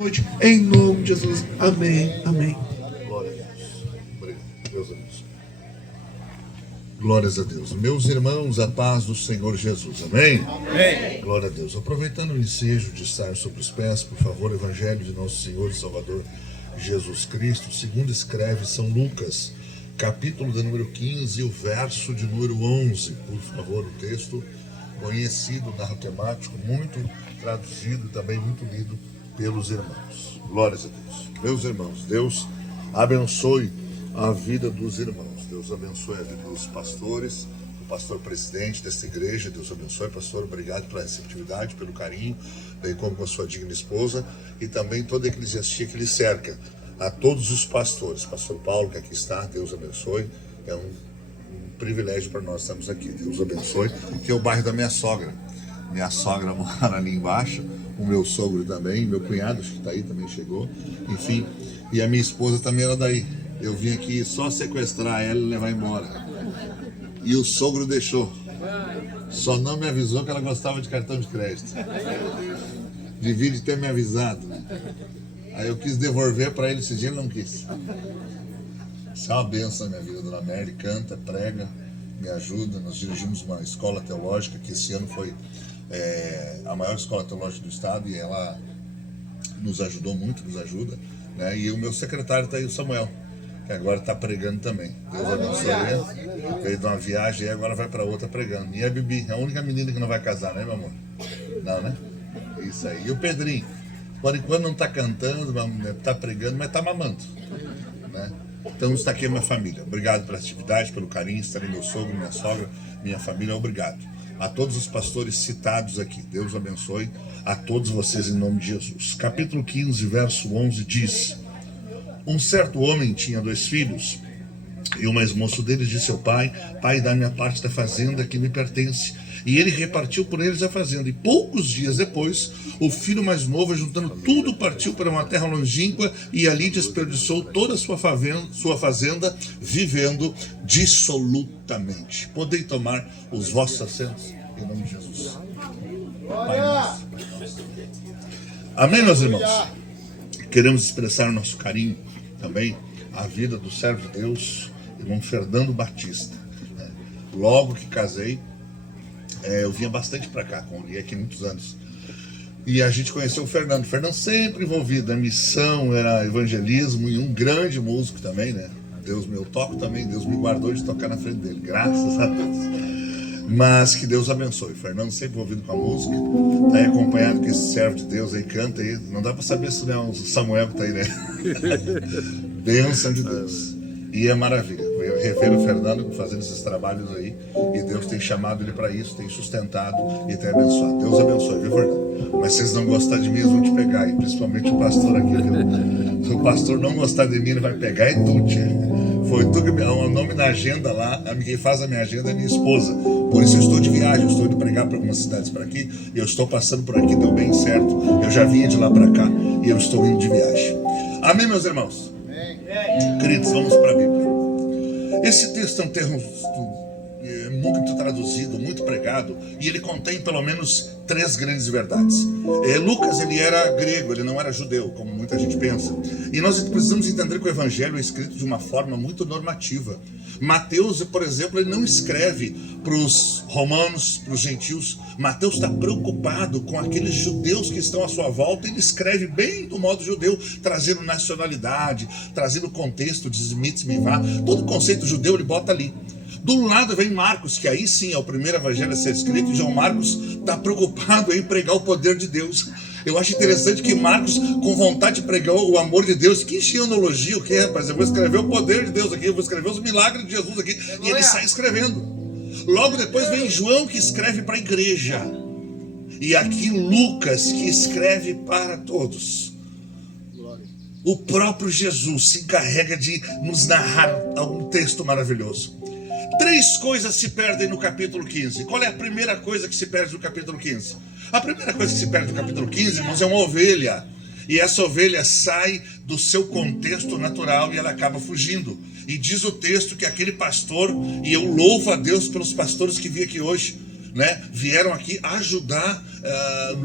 noite, em nome de Jesus. Amém, amém. Glória a Deus. Obrigado. Deus abençoe. Glórias a Deus. Meus irmãos, a paz do Senhor Jesus. Amém? Amém. Glória a Deus. Aproveitando o ensejo de estar sobre os pés, por favor, Evangelho de Nosso Senhor e Salvador Jesus Cristo, segundo escreve São Lucas, capítulo de número 15, o verso de número 11. Por favor, o texto conhecido, narratemático, muito traduzido e também muito lido pelos irmãos. Glórias a Deus. Meus irmãos, Deus abençoe a vida dos irmãos. Deus abençoe a vida dos pastores, o pastor presidente desta igreja. Deus abençoe, pastor. Obrigado pela receptividade, pelo carinho, bem como com a sua digna esposa e também toda a eclesiastia que lhe cerca. A todos os pastores, pastor Paulo, que aqui está, Deus abençoe. É um privilégio para nós estarmos aqui. Deus abençoe. Que é o bairro da minha sogra. Minha sogra mora ali embaixo. O meu sogro também, meu cunhado que está aí também chegou, enfim, e a minha esposa também era daí. Eu vim aqui só sequestrar ela e levar embora. E o sogro deixou. Só não me avisou que ela gostava de cartão de crédito. Devia de ter me avisado. Aí eu quis devolver para ele esse dia, ele não quis. Isso é uma benção na minha vida. Dona Mary canta, prega, me ajuda. Nós dirigimos uma escola teológica que esse ano foi a maior escola teológica do estado, e ela nos ajudou muito, nos ajuda, né? E o meu secretário está aí, o Samuel, que agora está pregando também. Deus abençoe ele. Veio de uma viagem e agora vai para outra pregando. E a Bibi, a única menina que não vai casar, né, meu amor? Não, né? Isso aí. E o Pedrinho, por enquanto não está cantando, está pregando, mas está mamando, né? Então está aqui a minha família. Obrigado pela atividade, pelo carinho. Estarei meu sogro, minha sogra, minha família. Obrigado a todos os pastores citados aqui. Deus abençoe a todos vocês em nome de Jesus. Capítulo 15, verso 11 diz: Um certo homem tinha 2 filhos, e o mais moço deles disse ao pai: Pai, dá-me a parte da fazenda que me pertence. E ele repartiu por eles a fazenda. E poucos dias depois, o filho mais novo, juntando tudo, partiu para uma terra longínqua e ali desperdiçou toda a sua fazenda, vivendo dissolutamente. Podem tomar os vossos assentos, em nome de Jesus. Pai nosso. Amém, meus irmãos? Queremos expressar o nosso carinho também à vida do servo de Deus, irmão Fernando Batista. Logo que casei, eu vinha bastante para cá, convivi aqui muitos anos. E a gente conheceu o Fernando. O Fernando sempre envolvido, a missão era evangelismo, e um grande músico também, né? Deus me toco também, Deus me guardou de tocar na frente dele, graças a Deus. Mas que Deus abençoe. O Fernando sempre envolvido com a música, tá aí acompanhado com esse servo de Deus aí, canta aí. Não dá para saber se não é o Samuel que tá aí, né? Bênção de Deus. E é maravilha. Eu rever o Fernando fazendo esses trabalhos aí, e Deus tem chamado ele para isso, tem sustentado e tem abençoado. Deus abençoe, viu, Fernando? Mas se vocês não gostarem de mim, eles vão te pegar, e principalmente o pastor aqui, viu? Se o pastor não gostar de mim, ele vai pegar e tu, foi tu que o nome na agenda lá, quem faz a minha agenda é minha esposa. Por isso eu estou de viagem, eu estou indo pregar para algumas cidades para aqui, e eu estou passando por aqui, deu bem certo. Eu já vinha de lá para cá e eu estou indo de viagem. Amém, meus irmãos? Queridos, vamos para a Bíblia. Esse texto é um texto muito traduzido, muito pregado, e ele contém pelo menos 3 grandes verdades. Lucas, ele era grego, ele não era judeu, como muita gente pensa. E nós precisamos entender que o evangelho é escrito de uma forma muito normativa. Mateus, por exemplo, ele não escreve para os romanos, para os gentios. Mateus está preocupado com aqueles judeus que estão à sua volta. Ele escreve bem do modo judeu, trazendo nacionalidade, trazendo contexto de mitzvah. Todo o conceito judeu ele bota ali. Do lado vem Marcos, que aí sim é o primeiro evangelho a ser escrito, e João Marcos está preocupado em pregar o poder de Deus. Eu acho interessante que Marcos, com vontade de pregar o amor de Deus, que xenologia, o que, rapaz? Eu vou escrever o poder de Deus aqui, eu vou escrever os milagres de Jesus aqui, e ele sai escrevendo. Logo depois vem João, que escreve para a igreja, e aqui Lucas, que escreve para todos. O próprio Jesus se encarrega de nos narrar um texto maravilhoso. 3 coisas se perdem no capítulo 15. Qual é a primeira coisa que se perde no capítulo 15? A primeira coisa que se perde no capítulo 15, irmãos, é uma ovelha. E essa ovelha sai do seu contexto natural e ela acaba fugindo. E diz o texto que aquele pastor, e eu louvo a Deus pelos pastores que vi aqui hoje, né, vieram aqui ajudar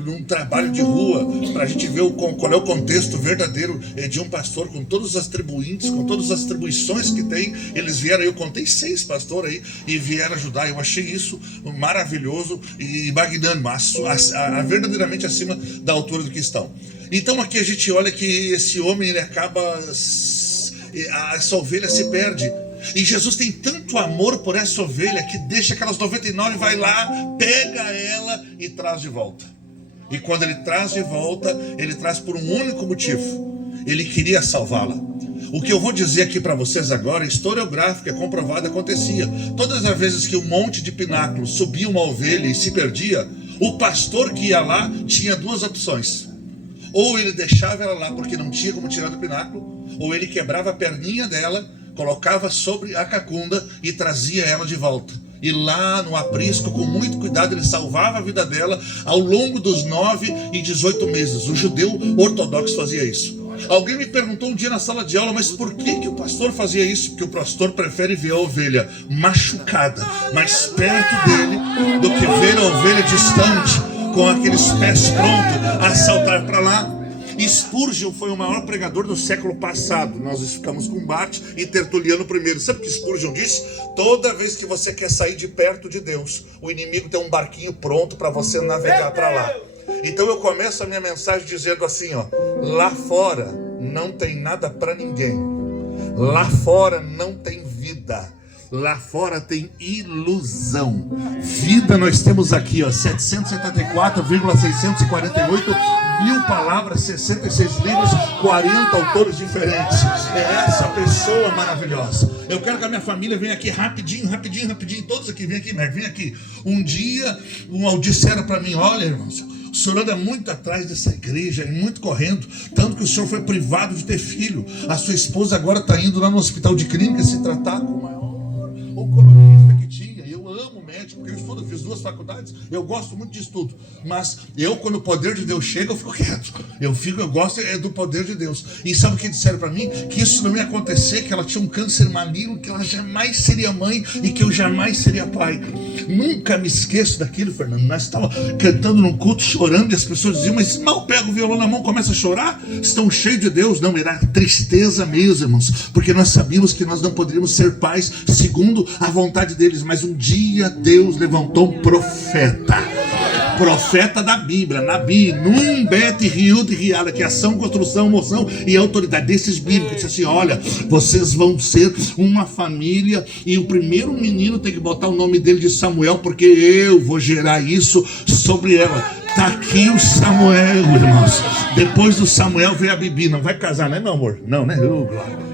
num trabalho de rua, para a gente ver qual é o contexto verdadeiro de um pastor, com todos os atribuintes, com todas as atribuições que tem. Eles vieram, eu contei 6 pastores aí, e vieram ajudar. Eu achei isso maravilhoso e magnânimo, verdadeiramente acima da altura do que estão. Então aqui a gente olha que esse homem, ele acaba, essa ovelha se perde. E Jesus tem tanto amor por essa ovelha que deixa aquelas 99, vai lá, pega ela e traz de volta. E quando ele traz de volta, ele traz por um único motivo: ele queria salvá-la. O que eu vou dizer aqui para vocês agora, historiográfico, é comprovado, acontecia. Todas as vezes que um monte de pináculo subia uma ovelha e se perdia, o pastor que ia lá tinha 2 opções: ou ele deixava ela lá porque não tinha como tirar do pináculo, ou ele quebrava a perninha dela, colocava sobre a cacunda e trazia ela de volta. E lá no aprisco, com muito cuidado, ele salvava a vida dela ao longo dos 9 e 18 meses. O judeu ortodoxo fazia isso. Alguém me perguntou um dia na sala de aula, mas por que o pastor fazia isso? Porque o pastor prefere ver a ovelha machucada mais perto dele do que ver a ovelha distante, com aqueles pés prontos a saltar para lá. Spurgeon foi o maior pregador do século passado. Nós ficamos com Bart e Tertuliano I. Sabe o que Spurgeon disse? Toda vez que você quer sair de perto de Deus, o inimigo tem um barquinho pronto para você navegar para lá. Então eu começo a minha mensagem dizendo assim, ó: lá fora não tem nada para ninguém. Lá fora não tem vida. Lá fora tem ilusão. Vida nós temos aqui, ó, 774,648 mil palavras, 66 livros, 40 autores diferentes. É essa pessoa maravilhosa. Eu quero que a minha família venha aqui rapidinho, todos aqui, vem aqui. Um dia, disseram para mim: olha, irmãos, o senhor anda muito atrás dessa igreja e muito correndo, tanto que o senhor foi privado de ter filho. A sua esposa agora está indo lá no hospital de clínica se tratar com o maior oncologista que tinha. Eu amo médico, porque eu estudo, fiz 2 faculdades, eu gosto muito de estudo. Mas eu, quando o poder de Deus chega, eu fico quieto. Eu gosto do poder de Deus. E sabe o que disseram para mim? Que isso não ia acontecer, que ela tinha um câncer maligno, que ela jamais seria mãe e que eu jamais seria pai. Nunca me esqueço daquilo, Fernando. Nós estávamos cantando num culto, chorando, e as pessoas diziam: mas mal pega o violão na mão, começa a chorar? Estão cheios de Deus. Não, era tristeza mesmo, irmãos, porque nós sabíamos que nós não poderíamos ser pais segundo a vontade deles. Mas um dia Deus levantou um profeta da Bíblia, Nabi, Num, Bet, Riud, Riada, que é ação, construção, moção e autoridade desses bíblicos. Disse assim: olha, vocês vão ser uma família e o primeiro menino tem que botar o nome dele de Samuel, porque eu vou gerar isso sobre ela. Tá aqui o Samuel, irmãos. Depois do Samuel veio a Bibi. Não vai casar, né, meu amor? Não, né?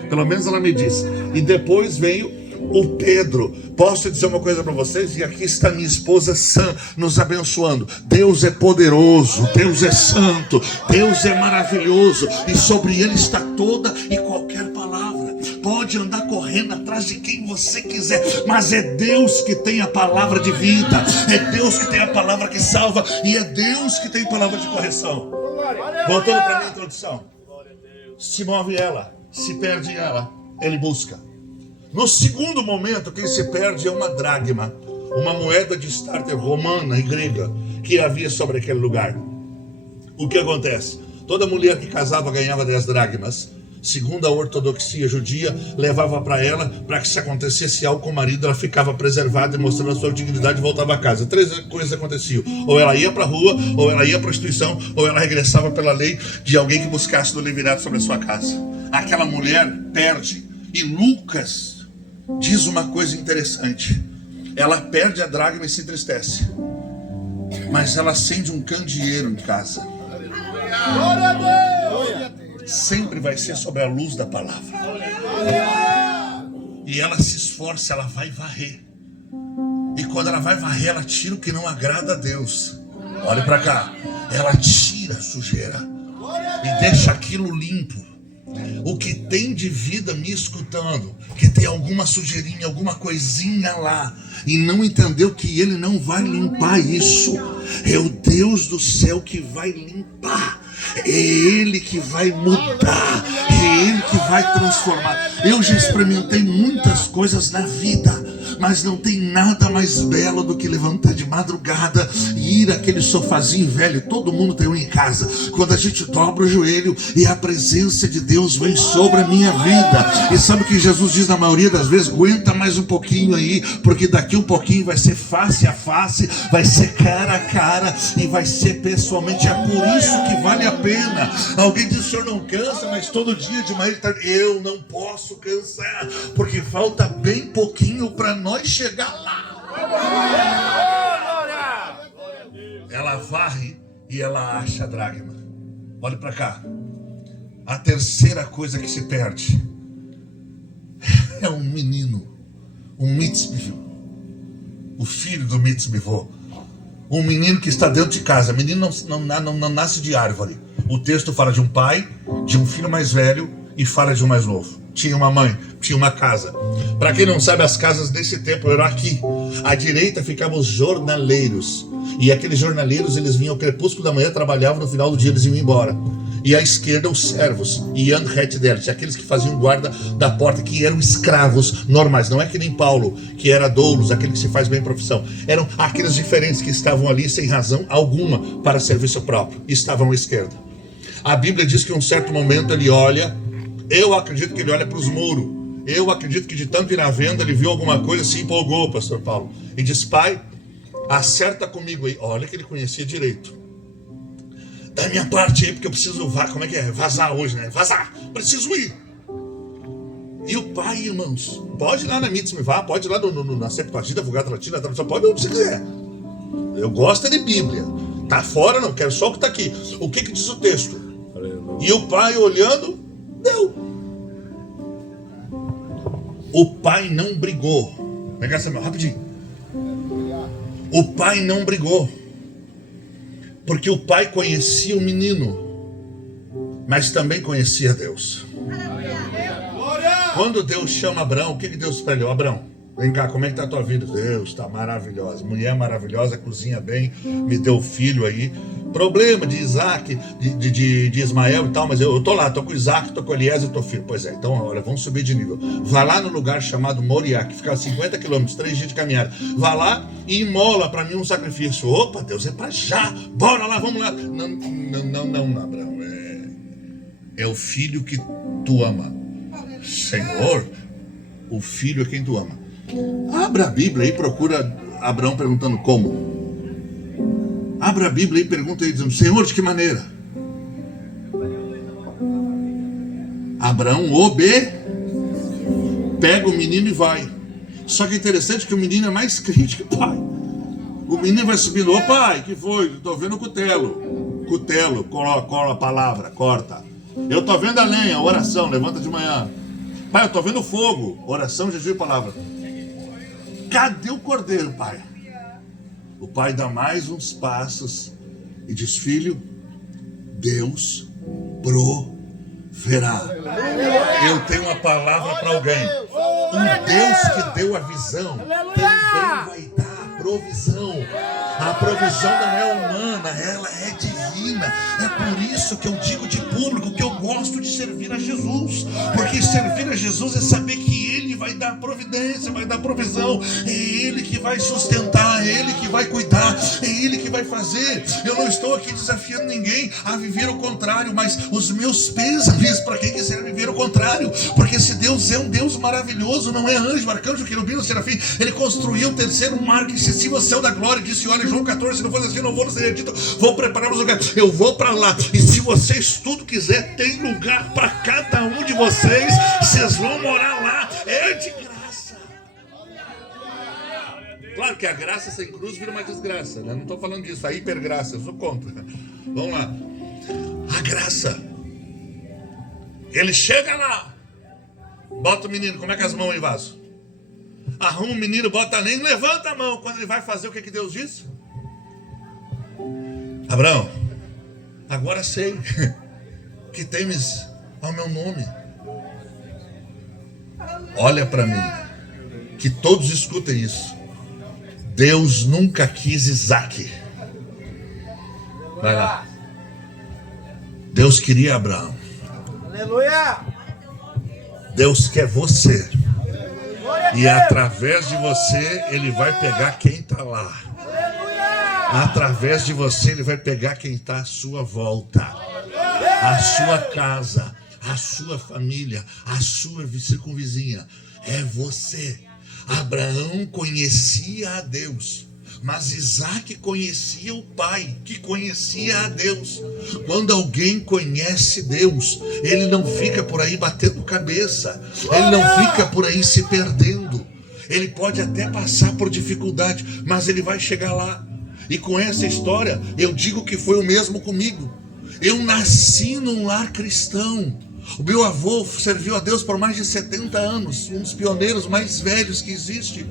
Pelo menos ela me disse. E depois veio o Pedro. Posso dizer uma coisa para vocês? E aqui está minha esposa Sam nos abençoando. Deus é poderoso, Deus é santo, Deus é maravilhoso, e sobre ele está toda e qualquer palavra. Pode andar correndo atrás de quem você quiser, mas é Deus que tem a palavra de vida, é Deus que tem a palavra que salva, e é Deus que tem palavra de correção. Voltando para a minha introdução: se move ela, se perde ela, ele busca. No segundo momento, quem se perde é uma dracma, uma moeda de starter romana e grega que havia sobre aquele lugar. O que acontece? Toda mulher que casava ganhava 10 dracmas. Segundo a ortodoxia judia, levava para ela, para que se acontecesse algo com o marido, ela ficava preservada e mostrando a sua dignidade e voltava a casa. 3 coisas aconteciam: ou ela ia para a rua, ou ela ia à prostituição, ou ela regressava pela lei de alguém que buscasse do levirato sobre a sua casa. Aquela mulher perde. E Lucas diz uma coisa interessante: ela perde a dracma e se entristece, mas ela acende um candeeiro em casa. Sempre vai ser sobre a luz da palavra. E ela se esforça, ela vai varrer. E quando ela vai varrer, ela tira o que não agrada a Deus. Olhe para cá. Ela tira a sujeira e deixa aquilo limpo. O que tem de vida me escutando, que tem alguma sujeirinha, alguma coisinha lá, e não entendeu que ele não vai limpar isso. É o Deus do céu que vai limpar. É Ele que vai mudar. É Ele que vai transformar. Eu já experimentei muitas coisas na vida, mas não tem nada mais belo do que levantar de madrugada e ir àquele sofazinho velho. Todo mundo tem um em casa. Quando a gente dobra o joelho e a presença de Deus vem sobre a minha vida. E sabe o que Jesus diz na maioria das vezes? Aguenta mais um pouquinho aí, porque daqui um pouquinho vai ser face a face, vai ser cara a cara e vai ser pessoalmente. É por isso que vale a pena. Alguém diz: o senhor não cansa, mas todo dia de manhã e tarde. Eu não posso cansar, porque falta bem pouquinho para nós chegar lá. Ela varre e ela acha a dracma. Olha para cá. A terceira coisa que se perde é um menino, um mitzvah, o filho do mitzvah, um menino que está dentro de casa. Menino não nasce de árvore. O texto fala de um pai, de um filho mais velho e fala de um mais novo. Tinha uma mãe, tinha uma casa. Para quem não sabe, as casas desse tempo eram aqui. À direita ficavam os jornaleiros. E aqueles jornaleiros, eles vinham ao crepúsculo da manhã, trabalhavam, no final do dia eles iam embora. E à esquerda os servos, e aqueles que faziam guarda da porta, que eram escravos normais. Não é que nem Paulo, que era doulos, aquele que se faz bem profissão. Eram aqueles diferentes que estavam ali sem razão alguma para serviço próprio. Estavam à esquerda. A Bíblia diz que em um certo momento ele olha, eu acredito que ele olha para os muros. Eu acredito que de tanto ir na venda ele viu alguma coisa, se empolgou, pastor Paulo. E diz: pai, acerta comigo aí. Olha que ele conhecia direito. Da minha parte aí, porque eu preciso vazar hoje, né? Vazar, preciso ir. E o pai, irmãos, pode ir lá na Mitzvah, pode ir lá na Septuaginta, Vulgata Latina, pode onde você quiser. Eu gosto de Bíblia. Tá fora, não quero só o que tá aqui. O que diz o texto? E o pai olhando, deu. O pai não brigou. Pega Samuel, rapidinho. O pai não brigou. Porque o pai conhecia o menino, mas também conhecia Deus. Quando Deus chama Abraão, o que Deus espelhou? Abraão, vem cá, como é que está a tua vida? Deus, está maravilhosa. Mulher maravilhosa, cozinha bem, me deu filho aí. Problema de Isaac, de Ismael e tal, mas eu tô lá, tô com Isaac, tô com Eliezer e tô filho. Pois é, então olha, vamos subir de nível. Vá lá no lugar chamado Moriá, que fica a 50 quilômetros, 3 dias de caminhada. Vá lá e imola para mim um sacrifício. Opa, Deus, é para já. Bora lá, vamos lá. Não, Abraão. É o filho que tu ama. Senhor, o filho é quem tu ama. Abra a Bíblia e procura Abraão perguntando como. Abra a Bíblia e pergunta aí, dizendo: Senhor, de que maneira? Abraão pega o menino e vai. Só que é interessante que o menino é mais crente que o pai. O menino vai subindo: ô pai, que foi? Estou vendo o cutelo, cola a palavra, corta. Eu estou vendo a lenha, oração, levanta de manhã. Pai, eu estou vendo o fogo, oração, jejum e palavra. Cadê o cordeiro, pai? O pai dá mais uns passos e diz: filho, Deus proverá. Eu tenho uma palavra para alguém. Um Deus que deu a visão também vai dar a provisão. A provisão não é humana, ela é divina. É por isso que eu digo de público que eu gosto de servir a Jesus. Porque servir a Jesus é saber que Ele vai dar providência, vai dar provisão. É Ele que vai sustentar, é Ele que vai cuidar, é Ele que vai fazer. Eu não estou aqui desafiando ninguém a viver o contrário, mas os meus pêsames para quem quiser viver o contrário. Porque se Deus é um Deus maravilhoso, não é anjo, arcanjo, querubim, serafim. Ele construiu o terceiro mar que se cima ao céu da glória. Disse: olha, João 14, se não fosse assim, eu não vou, não seria dito. Vou preparar os lugares, eu vou para lá. E se vocês tudo quiser, tem lugar para cada um de vocês. Vocês vão morar lá, é de graça. Claro que a graça sem cruz vira uma desgraça, né? Não estou falando disso, a hipergraça, eu sou contra. Vamos lá. A graça. Ele chega lá, bota o menino, como é que as mãos aí, vaso? Arruma o menino, bota a lenha, levanta a mão. Quando ele vai fazer, o que Deus disse? Abraão, agora sei que temes ao meu nome. Olha para mim, que todos escutem isso. Deus nunca quis Isaac. Vai lá. Deus queria Abraão. Aleluia! Deus quer você. E através de você, Ele vai pegar quem está lá. Através de você, Ele vai pegar quem está à sua volta, a sua casa, a sua família, a sua circunvizinha. É você. Abraão conhecia a Deus, mas Isaac conhecia o Pai, que conhecia a Deus. Quando alguém conhece Deus, ele não fica por aí batendo cabeça, ele não fica por aí se perdendo. Ele pode até passar por dificuldade, mas ele vai chegar lá. E com essa história, eu digo que foi o mesmo comigo. Eu nasci num lar cristão. O meu avô serviu a Deus por mais de 70 anos, um dos pioneiros mais velhos que existe.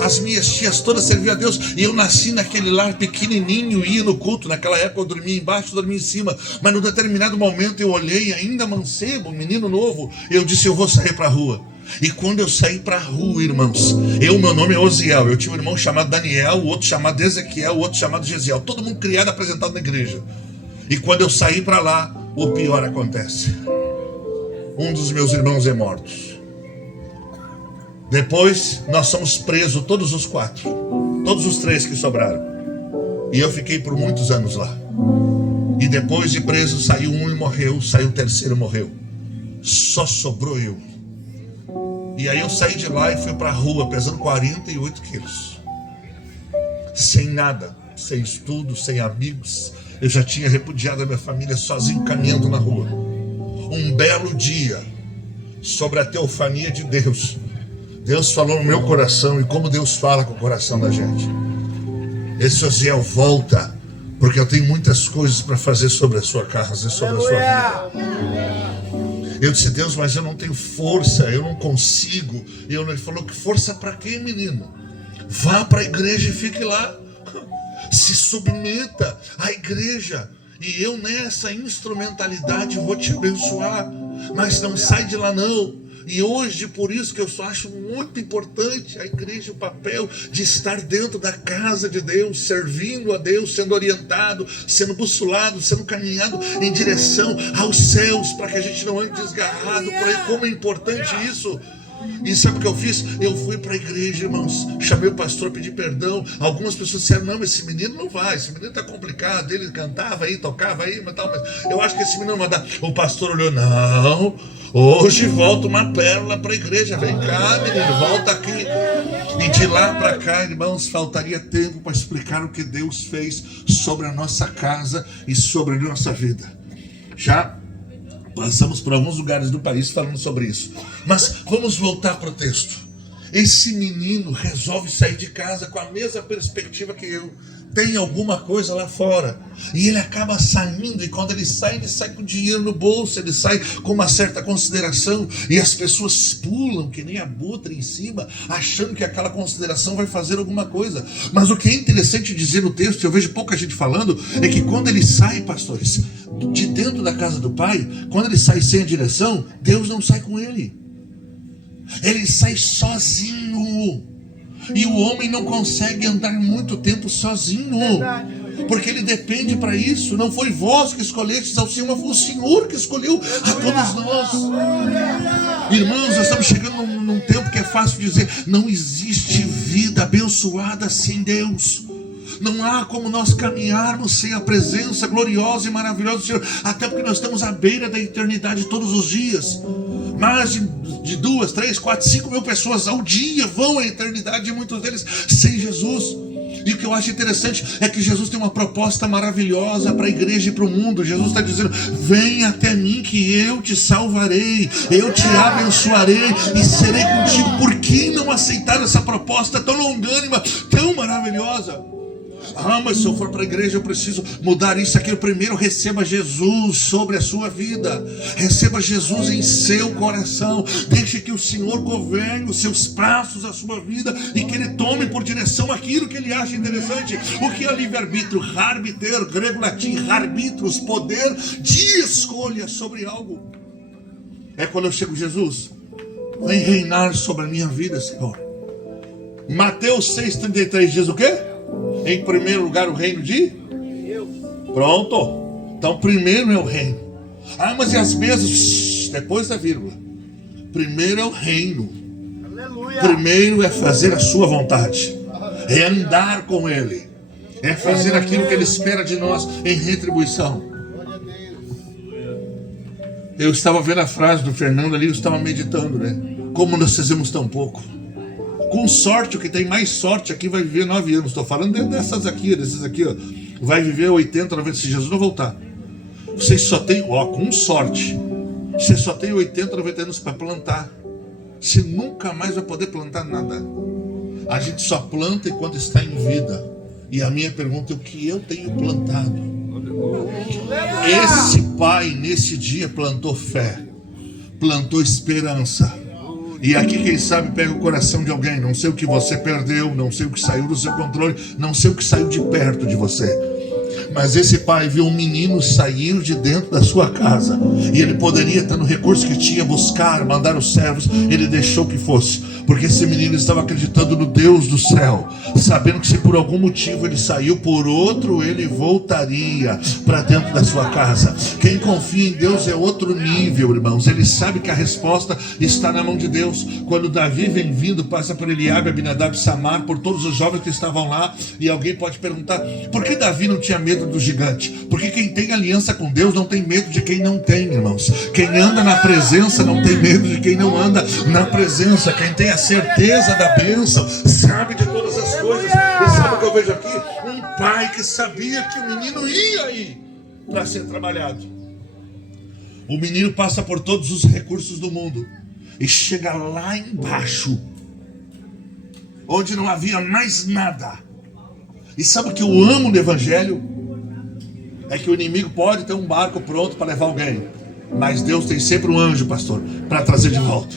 As minhas tias todas serviam a Deus, e eu nasci naquele lar pequenininho, ia no culto. Naquela época eu dormia embaixo, dormia em cima. Mas num determinado momento eu olhei, ainda mancebo, um menino novo, e eu disse: eu vou sair para a rua. E quando eu saí para a rua, irmãos, meu nome é Osiel, eu tinha um irmão chamado Daniel, o outro chamado Ezequiel, o outro chamado Gesiel, todo mundo criado, apresentado na igreja. E quando eu saí para lá, o pior acontece. Um dos meus irmãos é morto. Depois nós somos presos, todos os 4, todos os 3 que sobraram. E eu fiquei por muitos anos lá. E depois de preso, saiu um e morreu, saiu o terceiro e morreu. Só sobrou eu. E aí eu saí de lá e fui para a rua, pesando 48 quilos. Sem nada, sem estudo, sem amigos. Eu já tinha repudiado a minha família, sozinho, caminhando na rua. Um belo dia, sobre a teofania de Deus, Deus falou no meu coração, e como Deus fala com o coração da gente. Esse Osiel, volta, porque eu tenho muitas coisas para fazer sobre a sua casa e sobre a sua vida. Eu disse: Deus, mas eu não tenho força, eu não consigo. E ele falou: que força para quê, menino? Vá para a igreja e fique lá. Se submeta à igreja. E eu nessa instrumentalidade vou te abençoar. Mas não sai de lá não. E hoje, por isso que eu só acho muito importante a igreja, o papel de estar dentro da casa de Deus, servindo a Deus, sendo orientado, sendo bussulado, sendo caminhado em direção aos céus, para que a gente não ande desgarrado por aí. Como é importante isso. E sabe o que eu fiz? Eu fui para a igreja, irmãos, chamei o pastor, pedi perdão. Algumas pessoas disseram: não, esse menino não vai, esse menino está complicado. Ele cantava aí, tocava aí, mas eu acho que esse menino não vai dar. O pastor olhou: não, hoje volta uma pérola para a igreja. Vem cá, menino, volta aqui. E de lá para cá, irmãos, faltaria tempo para explicar o que Deus fez sobre a nossa casa e sobre a nossa vida. Já passamos por alguns lugares do país falando sobre isso. Mas vamos voltar para o texto. Esse menino resolve sair de casa com a mesma perspectiva que eu. Tem alguma coisa lá fora. E ele acaba saindo. E quando ele sai com dinheiro no bolso. Ele sai com uma certa consideração. E as pessoas pulam que nem abutre em cima, achando que aquela consideração vai fazer alguma coisa. Mas o que é interessante dizer no texto, eu vejo pouca gente falando, é que quando ele sai, pastores, de dentro da casa do pai, quando ele sai sem a direção, Deus não sai com ele. Ele sai sozinho. E o homem não consegue andar muito tempo sozinho. Porque ele depende para isso. Não foi vós que escolhestes ao Senhor, mas foi o Senhor que escolheu a todos nós. Irmãos, nós estamos chegando num tempo que é fácil dizer: não existe vida abençoada sem Deus. Não há como nós caminharmos sem a presença gloriosa e maravilhosa do Senhor. Até porque nós estamos à beira da eternidade todos os dias. Mais de 2, 3, 4, 5 mil pessoas ao dia vão à eternidade, e muitos deles sem Jesus. E o que eu acho interessante é que Jesus tem uma proposta maravilhosa para a igreja e para o mundo. Jesus está dizendo: vem até mim que eu te salvarei, eu te abençoarei e serei contigo. Por que não aceitar essa proposta tão longânima, tão maravilhosa? Ah, mas se eu for para a igreja eu preciso mudar isso, aquilo. Primeiro receba Jesus sobre a sua vida. Receba Jesus em seu coração. Deixe que o Senhor governe os seus passos, a sua vida, e que Ele tome por direção aquilo que Ele acha interessante. O que é livre-arbítrio? Arbiter, grego latim, arbitros, poder de escolha sobre algo. É quando eu chego: Jesus, vem reinar sobre a minha vida, Senhor. Mateus 6,33 diz o quê? Em primeiro lugar o reino de Deus. Pronto. Então primeiro é o reino. Ah, mas e as mesas? Depois da vírgula. Primeiro é o reino. Aleluia. Primeiro é fazer a sua vontade, é andar com Ele, é fazer aquilo que Ele espera de nós em retribuição. Eu estava vendo a frase do Fernando ali, eu estava meditando, né? Como nós fizemos tão pouco. Com sorte, o que tem mais sorte aqui vai viver 9 anos. Estou falando desses aqui, ó. Vai viver 80, 90, se Jesus não voltar. Vocês só tem, com sorte, você só tem 80, 90 anos para plantar. Você nunca mais vai poder plantar nada. A gente só planta enquanto está em vida. E a minha pergunta é: o que eu tenho plantado? Esse pai nesse dia plantou fé, plantou esperança. E aqui, quem sabe, pega o coração de alguém. Não sei o que você perdeu, não sei o que saiu do seu controle, não sei o que saiu de perto de você. Mas esse pai viu um menino sair de dentro da sua casa, e ele poderia estar no recurso que tinha, buscar, mandar os servos. Ele deixou que fosse, porque esse menino estava acreditando no Deus do céu, sabendo que se por algum motivo ele saiu, por outro ele voltaria para dentro da sua casa. Quem confia em Deus é outro nível, irmãos. Ele sabe que a resposta está na mão de Deus. Quando Davi vem vindo, passa por Eliabe, Abinadab, Samar, por todos os jovens que estavam lá. E alguém pode perguntar: por que Davi não tinha medo do gigante? Porque quem tem aliança com Deus não tem medo de quem não tem, irmãos. Quem anda na presença não tem medo de quem não anda na presença. Quem tem a certeza da bênção sabe de todas as coisas. E sabe o que eu vejo aqui? Um pai que sabia que o menino ia aí para ser trabalhado. O menino passa por todos os recursos do mundo e chega lá embaixo, onde não havia mais nada. E sabe o que eu amo no Evangelho? É que o inimigo pode ter um barco pronto para levar alguém, mas Deus tem sempre um anjo, pastor, para trazer de volta.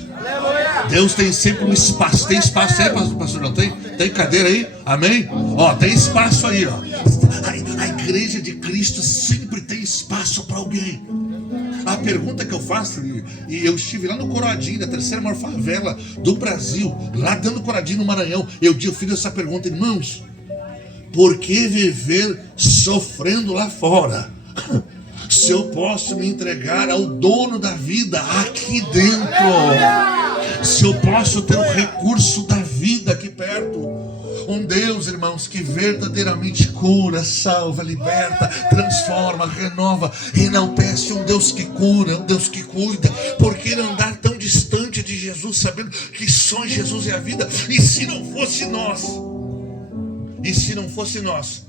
Deus tem sempre um espaço. Tem espaço aí, pastor? Não tem? Tem cadeira aí? Amém? Tem espaço aí, ó. A igreja de Cristo sempre tem espaço para alguém. A pergunta que eu faço, e eu estive lá no Coroadinho, da terceira maior favela do Brasil, lá dando Coroadinho no Maranhão, eu fiz essa pergunta: irmãos, por que viver sofrendo lá fora, se eu posso me entregar ao dono da vida aqui dentro? Se eu posso ter o recurso da vida aqui perto? Um Deus, irmãos, que verdadeiramente cura, salva, liberta, transforma, renova, enaltece. Um Deus que cura, um Deus que cuida. Por que andar tão distante de Jesus, sabendo que só em Jesus é a vida? E se não fosse nós? E se não fosse nós,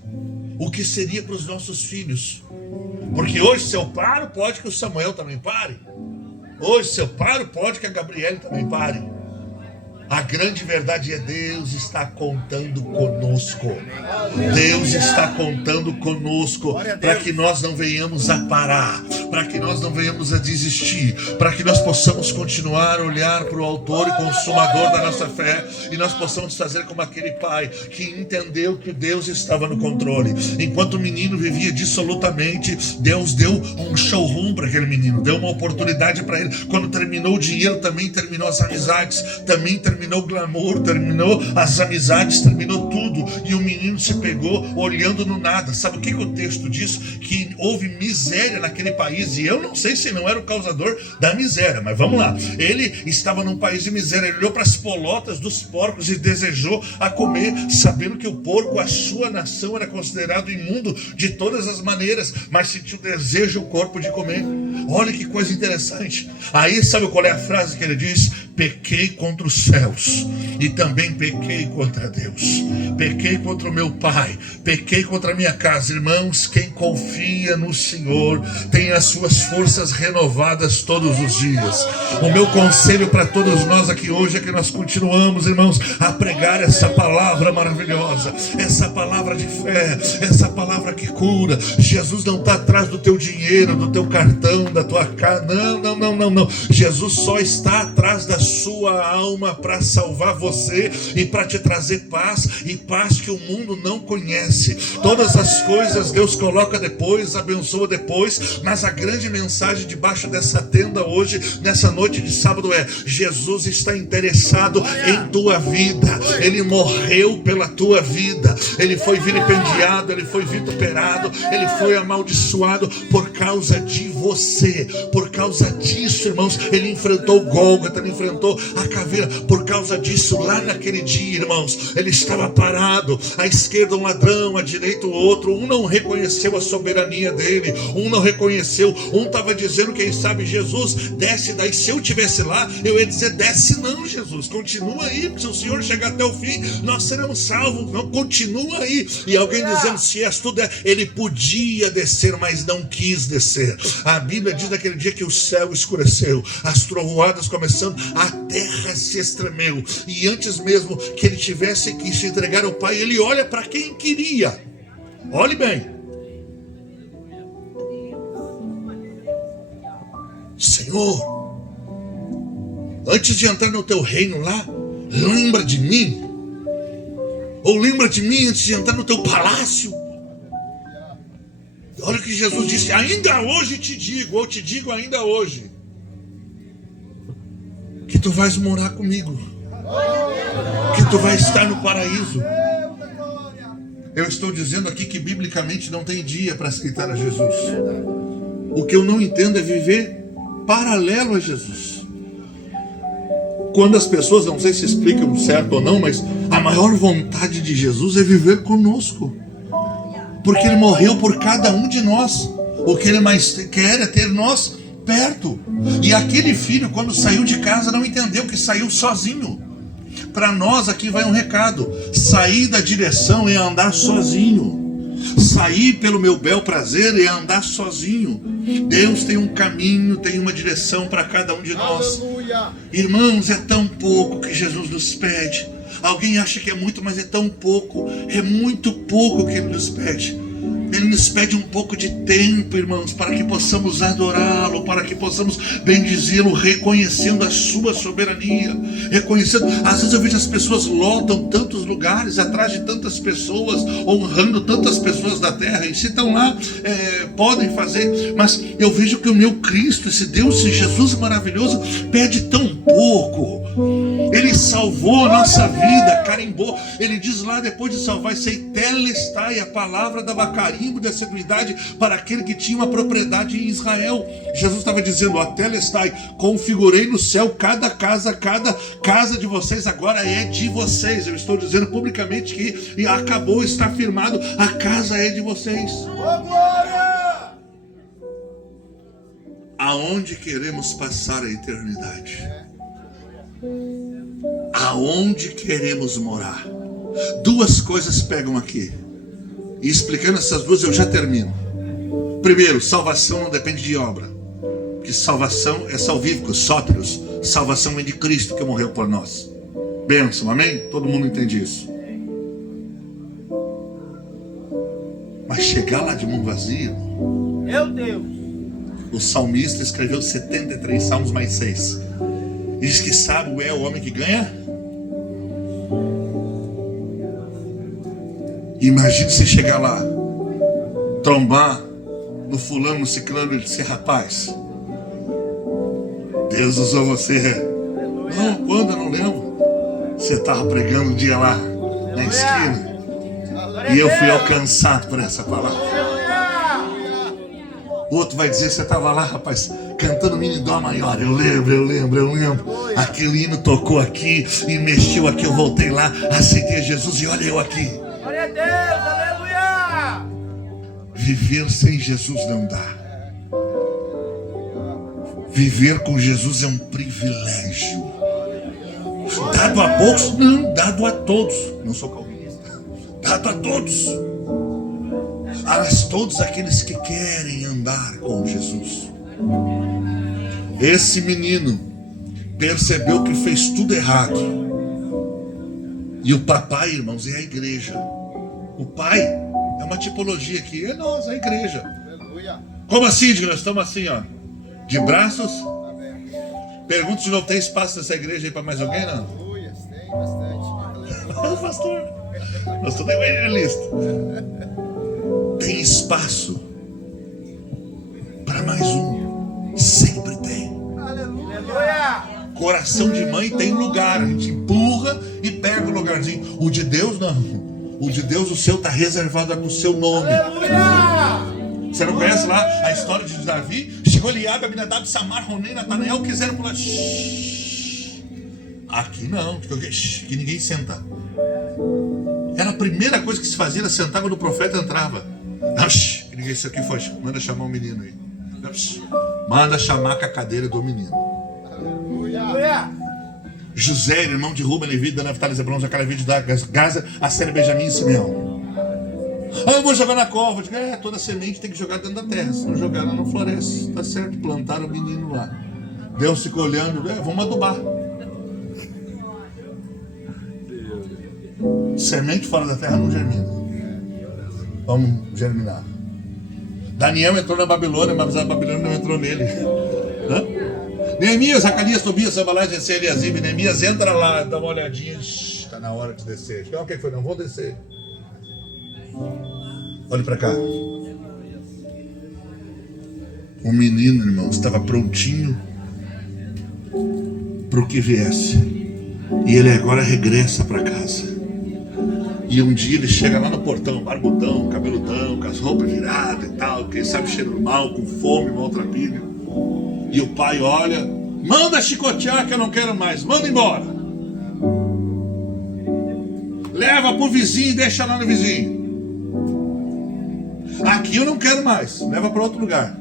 o que seria para os nossos filhos? Porque hoje, se eu paro, pode que o Samuel também pare. Hoje, se eu paro, pode que a Gabriele também pare. A grande verdade é: Deus está contando conosco. Deus está contando conosco para que nós não venhamos a parar, para que nós não venhamos a desistir, para que nós possamos continuar a olhar para o autor e consumador da nossa fé, e nós possamos fazer como aquele pai que entendeu que Deus estava no controle. Enquanto o menino vivia dissolutamente, Deus deu um showroom para aquele menino, deu uma oportunidade para ele. Quando terminou o dinheiro, também terminou as amizades, também terminou o glamour, terminou as amizades, terminou tudo. E o menino se pegou olhando no nada. Sabe o que o texto diz? Que houve miséria naquele país. E eu não sei se não era o causador da miséria, mas vamos lá. Ele estava num país de miséria. Ele olhou para as polotas dos porcos e desejou a comer, sabendo que o porco, a sua nação, era considerado imundo de todas as maneiras, mas sentiu desejo o corpo de comer. Olha que coisa interessante. Aí sabe qual é a frase que ele diz? Pequei contra os céus e também pequei contra Deus. Pequei contra o meu pai, pequei contra a minha casa. Irmãos, quem confia no Senhor tem as suas forças renovadas todos os dias. O meu conselho para todos nós aqui hoje é que nós continuamos, irmãos, a pregar essa palavra maravilhosa, essa palavra de fé, essa palavra que cura. Jesus não está atrás do teu dinheiro, do teu cartão, da tua casa. Não. Jesus só está atrás da sua alma para salvar você e para te trazer paz, e paz que o mundo não conhece. Todas as coisas Deus coloca depois, abençoa depois, mas a grande mensagem debaixo dessa tenda hoje, nessa noite de sábado, é: Jesus está interessado em tua vida. Ele morreu pela tua vida. Ele foi vilipendiado, ele foi vituperado, ele foi amaldiçoado por causa de você. Por causa disso, irmãos, ele enfrentou Gólgota, ele enfrentou levantou a caveira. Por causa disso, lá naquele dia, irmãos, ele estava parado, à esquerda um ladrão, à direita o outro. Um não reconheceu a soberania dele, um não reconheceu, um estava dizendo, quem sabe, Jesus, desce daí. Se eu estivesse lá, eu ia dizer, desce não, Jesus, continua aí, porque se o Senhor chegar até o fim, nós seremos salvos. Não, continua aí. E alguém dizendo, se és tu, ele podia descer, mas não quis descer. A Bíblia diz naquele dia que o céu escureceu, as trovoadas começando, a terra se estremeu, e antes mesmo que ele tivesse que se entregar ao Pai, ele olha para quem queria. Olhe bem: Senhor, antes de entrar no teu reino lá, lembra de mim. Ou lembra de mim antes de entrar no teu palácio. Olha o que Jesus disse: ainda hoje te digo, ou te digo ainda hoje, que tu vais morar comigo, que tu vais estar no paraíso. Eu estou dizendo aqui que biblicamente não tem dia para aceitar a Jesus. O que eu não entendo é viver paralelo a Jesus. Quando as pessoas, não sei se explicam certo ou não, mas a maior vontade de Jesus é viver conosco, porque ele morreu por cada um de nós. O que ele mais quer é ter nós perto. E aquele filho, quando saiu de casa, não entendeu que saiu sozinho. Para nós aqui vai um recado: sair da direção é andar sozinho. Sair pelo meu bel prazer é andar sozinho. Deus tem um caminho, tem uma direção para cada um de nós. Aleluia. Irmãos, é tão pouco que Jesus nos pede. Alguém acha que é muito, mas é tão pouco. É muito pouco que Ele nos pede. Ele nos pede um pouco de tempo, irmãos, para que possamos adorá-lo, para que possamos bendizê-lo, reconhecendo a sua soberania, reconhecendo. Às vezes eu vejo as pessoas lotam tantos lugares atrás de tantas pessoas, honrando tantas pessoas da terra, e se estão lá, podem fazer, mas eu vejo que o meu Cristo, esse Deus, esse Jesus maravilhoso, pede tão pouco. Ele salvou a nossa vida, carimbou. Ele diz lá, depois de salvar, sei telestai, a palavra dava carimbo de assiduidade para aquele que tinha uma propriedade em Israel. Jesus estava dizendo, ó, telestai, configurei no céu cada casa de vocês agora é de vocês. Eu estou dizendo publicamente que acabou, está firmado, a casa é de vocês. Aonde queremos passar a eternidade? Aonde queremos morar? Duas coisas pegam aqui, e explicando essas duas eu já termino. Primeiro, salvação não depende de obra, que salvação é salvífico, sóteros. Salvação vem de Cristo que morreu por nós. Bênção, amém? Todo mundo entende isso. Mas chegar lá de mão vazia, meu Deus. O salmista escreveu 73 salmos mais 6. Diz que sábio é o homem que ganha. Imagine você chegar lá, trombar no fulano, no ciclano, e dizer, rapaz, Deus usou você. Não, quando? Eu não lembro. Você estava pregando um dia lá na esquina e eu fui alcançado por essa palavra. O outro vai dizer, você estava lá, rapaz, cantando mini dó maior. Eu lembro. Aquele hino tocou aqui e mexeu aqui. Eu voltei lá, aceitei Jesus e olha eu aqui. Glória a Deus, aleluia! Viver sem Jesus não dá. Viver com Jesus é um privilégio. Dado a poucos? Não, dado a todos. Não sou calvinista. Dado a todos. Mas todos aqueles que querem andar com Jesus. Esse menino percebeu que fez tudo errado. E o papai, irmãos, é a igreja. O pai é uma tipologia aqui. É nós, a igreja. Como assim, nós estamos assim, ó, de braços. Pergunto se não tem espaço nessa igreja aí para mais alguém, não? Tem bastante. Pastor é evangelista. Tem espaço para mais um. Sempre tem. Aleluia. Coração de mãe tem lugar. A gente empurra e pega o lugarzinho. O de Deus não. O de Deus, o seu está reservado com o seu nome. Aleluia. Você não conhece lá a história de Davi? Chegou Eliabe, Abinadab, Samar, Ronem, Natanael, quiseram pular. Aqui não, que ninguém senta. Era a primeira coisa que se fazia, era sentar quando o profeta entrava. Que ninguém, isso aqui foi, manda chamar o menino aí. Manda chamar com a cadeira do menino. José, irmão de Rubem, Levi, Dan, Naftali, Zebulon, Jacare, Levi, Judá, Gaza, Asser, Benjamim e Simeão. Eu vou jogar na cova. Toda semente tem que jogar dentro da terra. Se não jogar, ela não floresce. Tá certo, plantaram o menino lá. Deus ficou olhando, vamos adubar. Semente fora da terra não germina. Vamos germinar. Daniel entrou na Babilônia, mas a Babilônia não entrou nele. Neemias, Zacarias, Tobias, Sambalá, Gesem, Eliasib. Neemias entra lá, dá uma olhadinha. Está na hora de descer. O que foi? Não vou descer. Olhe para cá. O menino, irmão, estava prontinho para o que viesse. E ele agora regressa para casa. E um dia ele chega lá no portão, barbudão, cabeludão, com as roupas viradas e tal, quem sabe cheirando mal, com fome, maltrapilho. E o pai olha, manda chicotear que eu não quero mais, manda embora. Leva pro vizinho e deixa lá no vizinho. Aqui eu não quero mais, leva para outro lugar.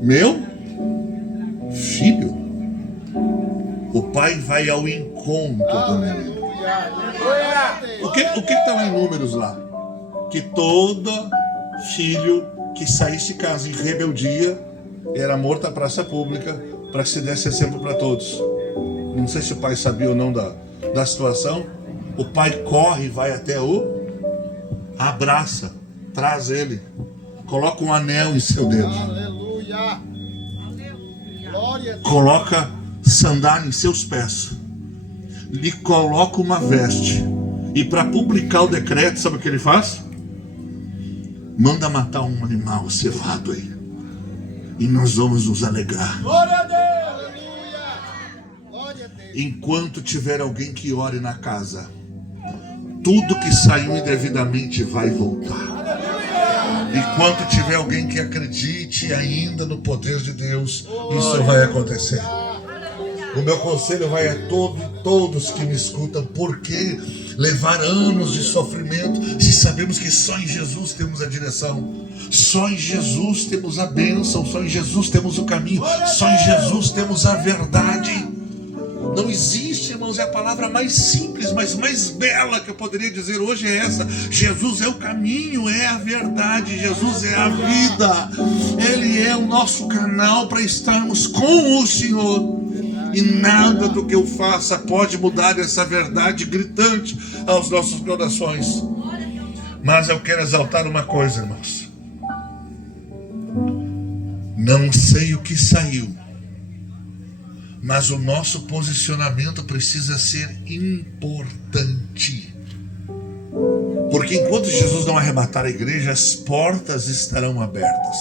Meu filho, o pai vai ao encontro do menino. O que estava em Números lá? Que todo filho que saísse de casa em rebeldia era morto à praça pública, para que se desse exemplo para todos. Não sei se o pai sabia ou não da situação. O pai corre e vai até abraça, traz ele, coloca um anel em seu dedo. Aleluia. Glória a Deus. Coloca sandália em seus pés, lhe coloca uma veste, e para publicar o decreto, sabe o que ele faz? Manda matar um animal cevado aí, e nós vamos nos alegrar. Glória a Deus. Aleluia. Glória a Deus. Enquanto tiver alguém que ore na casa, tudo que saiu indevidamente vai voltar. Enquanto tiver alguém que acredite ainda no poder de Deus, isso vai acontecer. O meu conselho vai a todos que me escutam. Por que levar anos de sofrimento se sabemos que só em Jesus temos a direção? Só em Jesus temos a bênção, só em Jesus temos o caminho, só em Jesus temos a verdade. Não existe, irmãos, é a palavra mais simples, mas mais bela que eu poderia dizer hoje é essa: Jesus é o caminho, é a verdade, Jesus é a vida. Ele é o nosso canal para estarmos com o Senhor. E nada do que eu faça pode mudar essa verdade gritante aos nossos corações. Mas eu quero exaltar uma coisa, irmãos. Não sei o que saiu, mas o nosso posicionamento precisa ser importante. Porque enquanto Jesus não arrebatar a igreja, as portas estarão abertas.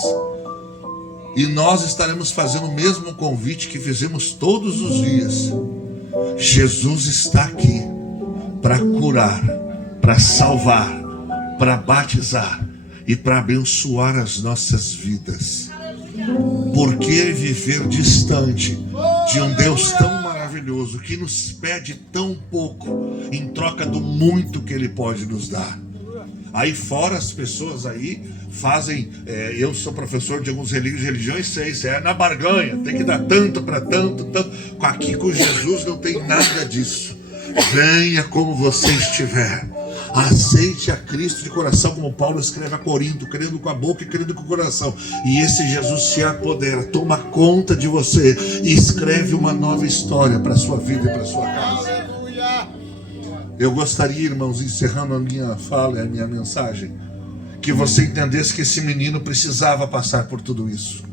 E nós estaremos fazendo o mesmo convite que fizemos todos os dias. Jesus está aqui para curar, para salvar, para batizar e para abençoar as nossas vidas. Por que viver distante de um Deus tão maravilhoso que nos pede tão pouco em troca do muito que Ele pode nos dar? Aí fora as pessoas aí fazem, eu sou professor de alguns religiões, sei, é na barganha, tem que dar tanto para tanto. Aqui com Jesus não tem nada disso. Venha como você estiver. Aceite a Cristo de coração, como Paulo escreve a Corinto, crendo com a boca e crendo com o coração. E esse Jesus se apodera, toma conta de você e escreve uma nova história para a sua vida e para a sua casa. Eu gostaria, irmãos, encerrando a minha fala e a minha mensagem, que você entendesse que esse menino precisava passar por tudo isso.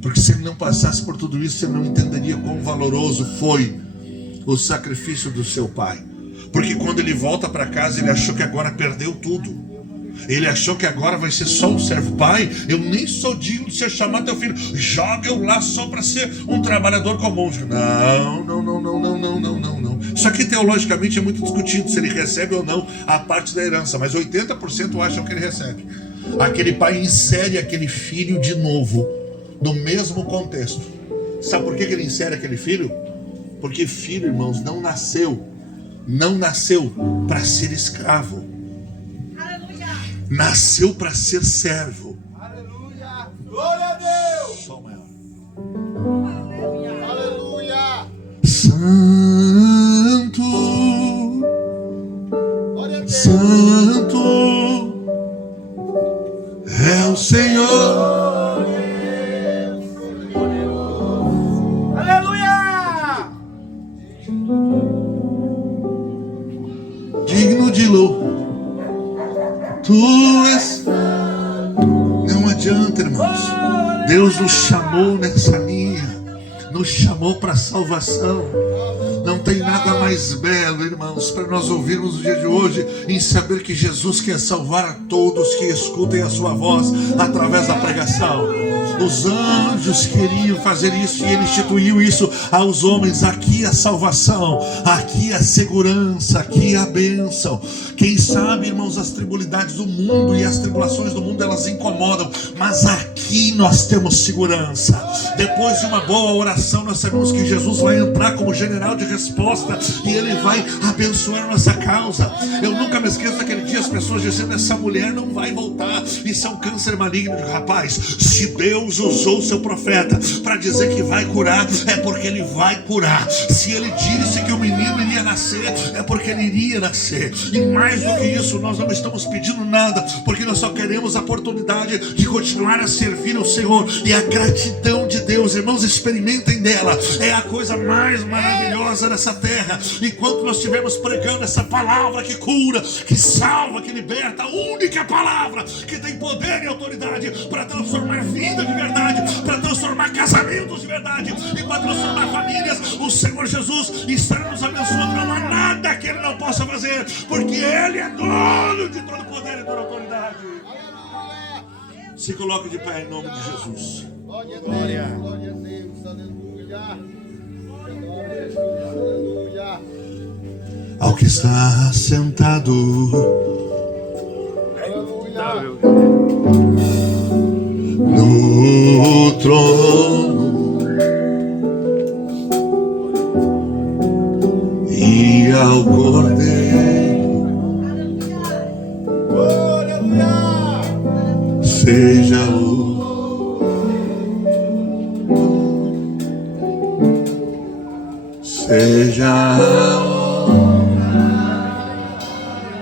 Porque se ele não passasse por tudo isso, você não entenderia quão valoroso foi o sacrifício do seu pai. Porque quando ele volta para casa, ele achou que agora perdeu tudo. Ele achou que agora vai ser só um servo. Pai, eu nem sou digno de ser chamado teu filho. Joga eu lá só para ser um trabalhador comum. Não. Isso aqui teologicamente é muito discutido, se ele recebe ou não a parte da herança. Mas 80% acham que ele recebe. Aquele pai insere aquele filho de novo no mesmo contexto. Sabe por que ele insere aquele filho? Porque filho, irmãos, não nasceu para ser escravo. Aleluia. Nasceu para ser servo. Aleluia. Glória a Deus. Só maior. Aleluia. Santo, Glória a Deus. Santo é o Senhor. Aleluia. Digno de louvor. Tu és. Não adianta, irmãos. Deus nos chamou nessa linha, nos chamou para a salvação. Não tem nada mais belo, irmãos, para nós ouvirmos no dia de hoje, em saber que Jesus quer salvar a todos que escutem a sua voz através da pregação. Os anjos queriam fazer isso e ele instituiu isso aos homens. Aqui a salvação, aqui a segurança, aqui a bênção. Quem sabe, irmãos, as tribularidades do mundo e as tribulações do mundo, elas incomodam, mas aqui nós temos segurança. Depois de uma boa oração, nós sabemos que Jesus vai entrar como general de resposta e ele vai abençoar nossa causa. Eu nunca me esqueço daquele dia, as pessoas dizendo: essa mulher não vai voltar, isso é um câncer maligno. Rapaz, se Deus usou o seu profeta para dizer que vai curar, é porque ele vai curar. Se ele disse que o menino iria nascer, é porque ele iria nascer. E mais do que isso, nós não estamos pedindo nada, porque nós só queremos a oportunidade de continuar a servir ao Senhor. E a gratidão de Deus, irmãos, experimentem dela, é a coisa mais maravilhosa dessa terra. Enquanto nós estivermos pregando essa palavra que cura, que salva, que liberta, a única palavra que tem poder e autoridade para transformar vida de verdade, para transformar casamentos de verdade e para transformar famílias, o Senhor Jesus estará nos abençoando. Não há nada que ele não possa fazer, porque ele é dono de todo poder e toda autoridade. Se coloque de pé em nome de Jesus. Glória a Deus. Glória a Deus. Aleluia. Glória a Deus. Aleluia. Ao que está sentado Aleluia. no trono e ao Cordeiro, Aleluia. seja o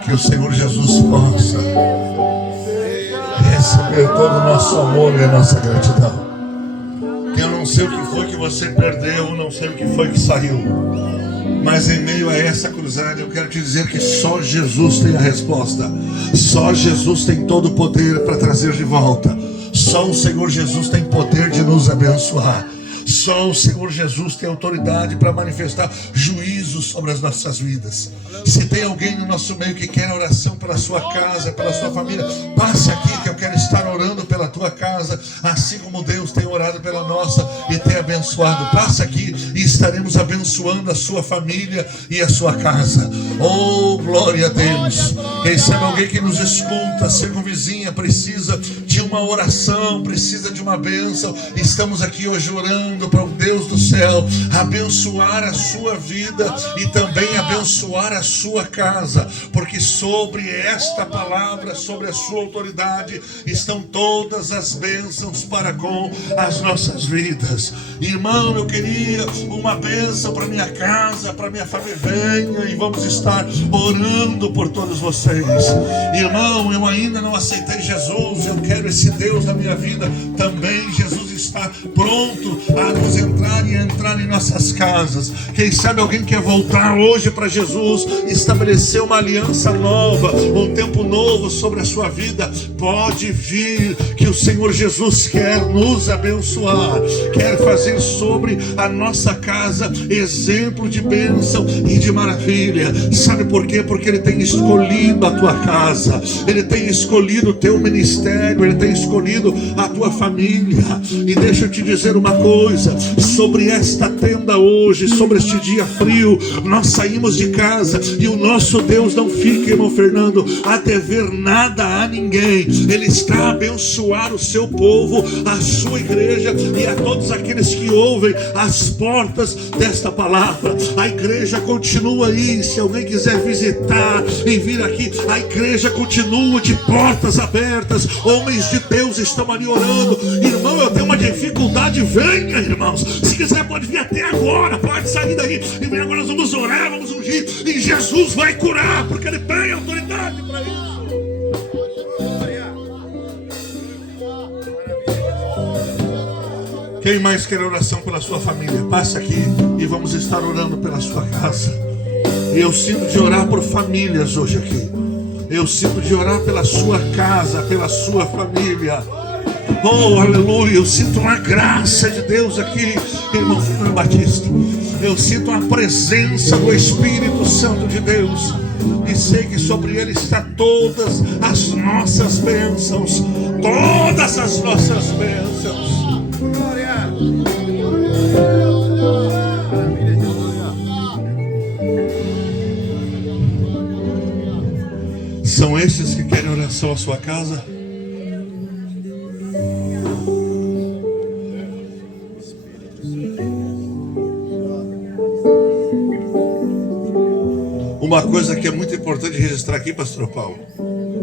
que o Senhor Jesus possa receber todo o nosso amor e a nossa gratidão. Que eu não sei o que foi que você perdeu, não sei o que foi que saiu, mas em meio a essa cruzada eu quero te dizer que só Jesus tem a resposta. Só Jesus tem todo o poder para trazer de volta. Só o Senhor Jesus tem poder de nos abençoar. Só o Senhor Jesus tem autoridade para manifestar juízo sobre as nossas vidas. Se tem alguém no nosso meio que quer oração pela sua casa, pela sua família, passe aqui que eu quero estar orando pela tua casa, assim como Deus tem orado pela nossa e tem abençoado. Passe aqui e estaremos abençoando a sua família e a sua casa. Oh, glória a Deus. Quem sabe alguém que nos escuta, circunvizinha, precisa de uma oração, precisa de uma bênção. Estamos aqui hoje orando para o Deus do céu abençoar a sua vida e também abençoar a sua casa, porque sobre esta palavra, sobre a sua autoridade, estão todas as bênçãos para com as nossas vidas. Irmão, eu queria uma bênção para minha casa, para minha família. Venha e vamos estar orando por todos vocês. Irmão, eu ainda não aceitei Jesus, eu quero esse Deus na minha vida também. Jesus está pronto a nos entrar em nossas casas. Quem sabe alguém quer voltar hoje para Jesus, estabelecer uma aliança nova, um tempo novo sobre a sua vida. Pode vir, que o Senhor Jesus quer nos abençoar, quer fazer sobre a nossa casa exemplo de bênção e de maravilha. Sabe por quê? Porque Ele tem escolhido a tua casa, Ele tem escolhido o teu ministério, Ele tem escolhido a tua família. E deixa eu te dizer uma coisa, sobre esta tenda hoje, sobre este dia frio, nós saímos de casa e o nosso Deus não fica, irmão Fernando, a dever nada a ninguém. Ele está a abençoar o seu povo, a sua igreja e a todos aqueles que ouvem as portas desta palavra. A igreja continua aí, se alguém quiser visitar e vir aqui, a igreja continua de portas abertas. Homens de Deus estão ali orando. Irmão, eu tenho uma dificuldade, venha, irmãos. Se quiser pode vir até agora, pode sair daí e vem. Agora nós vamos orar, vamos ungir, e Jesus vai curar, porque Ele tem autoridade para isso. Quem mais quer oração pela sua família? Passa aqui e vamos estar orando pela sua casa. Eu sinto de orar por famílias hoje aqui. Eu sinto de orar pela sua casa, pela sua família. Oh, aleluia, eu sinto uma graça de Deus aqui, irmão Fernando Batista. Eu sinto a presença do Espírito Santo de Deus. E sei que sobre ele está todas as nossas bênçãos. Todas as nossas bênçãos. São esses que querem oração à sua casa? Uma coisa que é muito importante registrar aqui, pastor Paulo,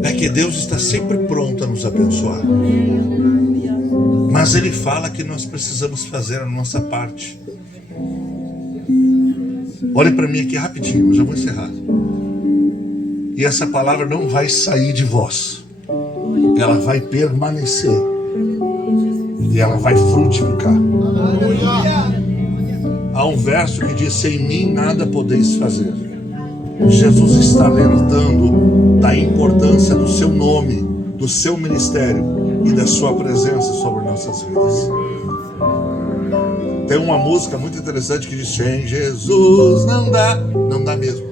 é que Deus está sempre pronto a nos abençoar. Mas Ele fala que nós precisamos fazer a nossa parte. Olhe para mim aqui rapidinho, eu já vou encerrar. E essa palavra não vai sair de vós. Ela vai permanecer. E ela vai frutificar. Há um verso que diz: sem mim nada podeis fazer. Jesus está alertando da importância do seu nome, do seu ministério e da sua presença sobre nossas vidas. Tem uma música muito interessante que diz: sem Jesus não dá mesmo.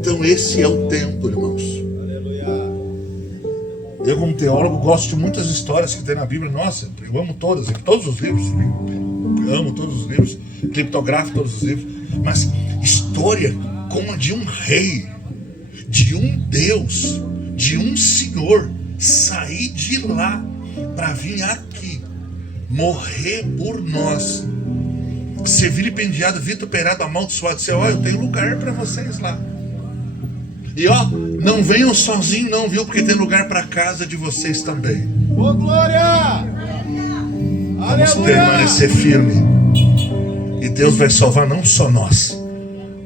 Então esse é o tempo, irmãos. Eu, como teólogo, gosto de muitas histórias que tem na Bíblia. Nossa, eu amo todos os livros. Eu amo todos os livros, criptografo todos os livros. Mas história como a de um rei, de um Deus, de um Senhor, sair de lá para vir aqui, morrer por nós, ser vilipendiado, vituperado, amaldiçoado. Você, ó, eu tenho lugar para vocês lá. E ó, não venham sozinhos não, viu? Porque tem lugar para casa de vocês também. Ô, glória! Vamos permanecer firme. E Deus vai salvar não só nós,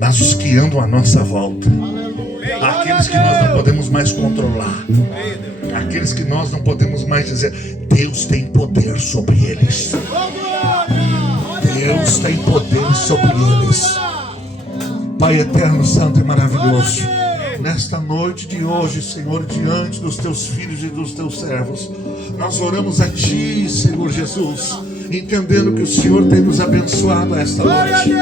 mas os que andam à nossa volta. Aqueles que nós não podemos mais controlar. Aqueles que nós não podemos mais dizer: Deus tem poder sobre eles. Deus tem poder sobre eles. Pai eterno, santo e maravilhoso, nesta noite de hoje, Senhor, diante dos teus filhos e dos teus servos, nós oramos a Ti, Senhor Jesus, entendendo que o Senhor tem nos abençoado esta noite.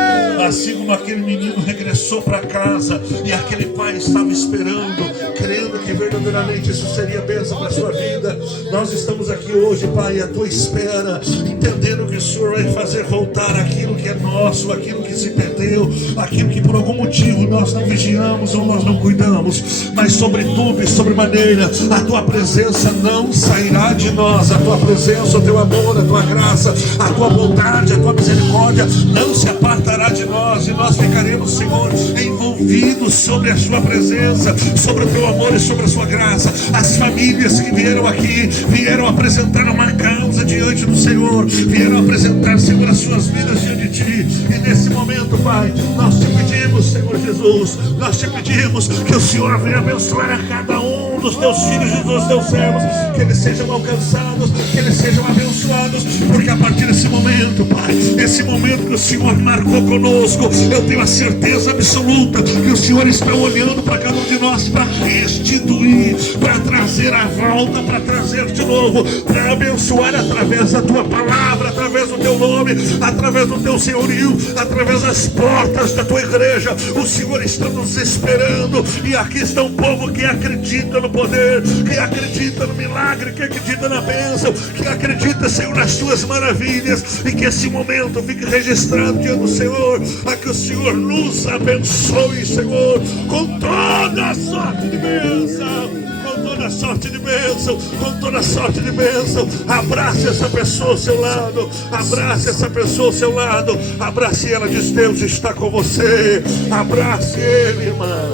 Assim como aquele menino regressou para casa e aquele pai estava esperando, crendo que verdadeiramente isso seria bênção para a sua vida, nós estamos aqui hoje, Pai, à Tua espera, entendendo que o Senhor vai fazer voltar aquilo que é nosso, aquilo que se perdeu, aquilo que por algum motivo nós não vigiamos ou nós não cuidamos. Mas sobretudo e sobremaneira, a Tua presença não sairá de nós. A Tua presença, o Teu amor, a Tua graça, a Tua bondade, a Tua misericórdia não se apartará de nós, e nós ficaremos, Senhor, envolvidos sobre a Sua presença, sobre o Teu amor e sobre a Sua graça. As famílias que vieram aqui, vieram apresentar uma causa diante do Senhor, vieram apresentar, Senhor, as suas vidas diante de Ti. E nesse momento, Pai, nós Te pedimos, Senhor Jesus, nós Te pedimos que o Senhor venha abençoar a cada um dos Teus filhos e dos Teus servos, que eles sejam alcançados, que eles sejam abençoados, porque a partir desse momento, Pai, esse momento que o Senhor marcou conosco, eu tenho a certeza absoluta que o Senhor está olhando para cada um de nós para restituir, para trazer a volta, para trazer de novo, para abençoar através da Tua palavra, através do Teu nome, através do Teu senhorio, através das portas da Tua igreja. O Senhor está nos esperando, e aqui está um povo que acredita no poder, que acredita no milagre, que acredita na bênção, que acredita, Senhor, nas tuas maravilhas, e que esse momento fique registrado diante do Senhor, a que o Senhor nos abençoe, Senhor, com toda a sorte de bênção, com toda a sorte de bênção, com toda a sorte de bênção. Abrace essa pessoa ao seu lado, abrace essa pessoa ao seu lado, abrace ela, diz: Deus está com você. Abrace ele, irmã,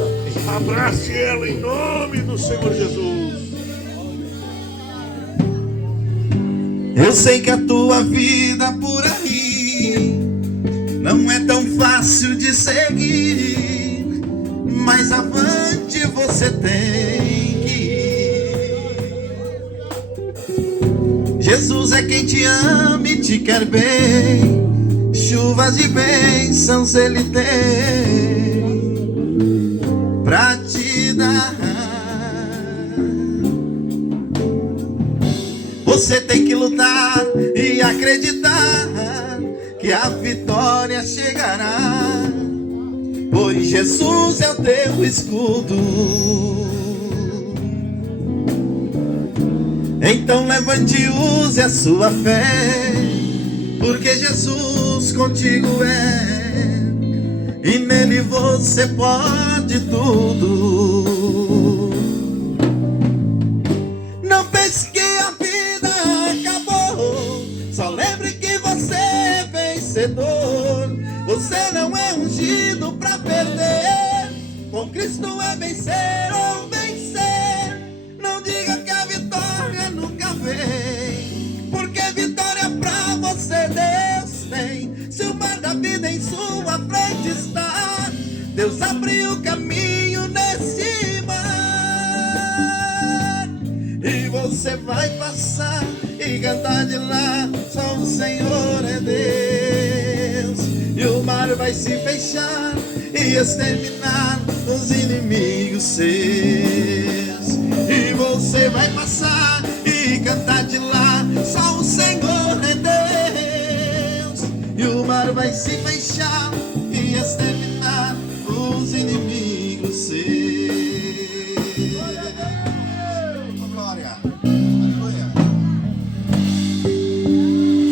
abrace ela em nome do Senhor Jesus. Eu sei que a tua vida por aí não é tão fácil de seguir, mas avante você tem que ir. Jesus é quem te ama e te quer bem, chuvas de bênçãos Ele tem pra te dar. Você tem que lutar e acreditar que a vitória chegará, pois Jesus é o teu escudo. Então levante e use a sua fé, porque Jesus contigo é, e nele você pode tudo. Não pense que a vida acabou, só lembre que você é vencedor. Você não é ungido pra perder, com Cristo é vencer ou vencer. Não diga que a vitória nunca vem, porque vitória pra você Deus tem. Se o mar da vida em sua frente está, Deus abriu o caminho nesse mar, e você vai passar e cantar de lá: só o Senhor é Deus. E o mar vai se fechar e exterminar os inimigos seus, e você vai passar e cantar de lá: só o Senhor é Deus. E o mar vai se fechar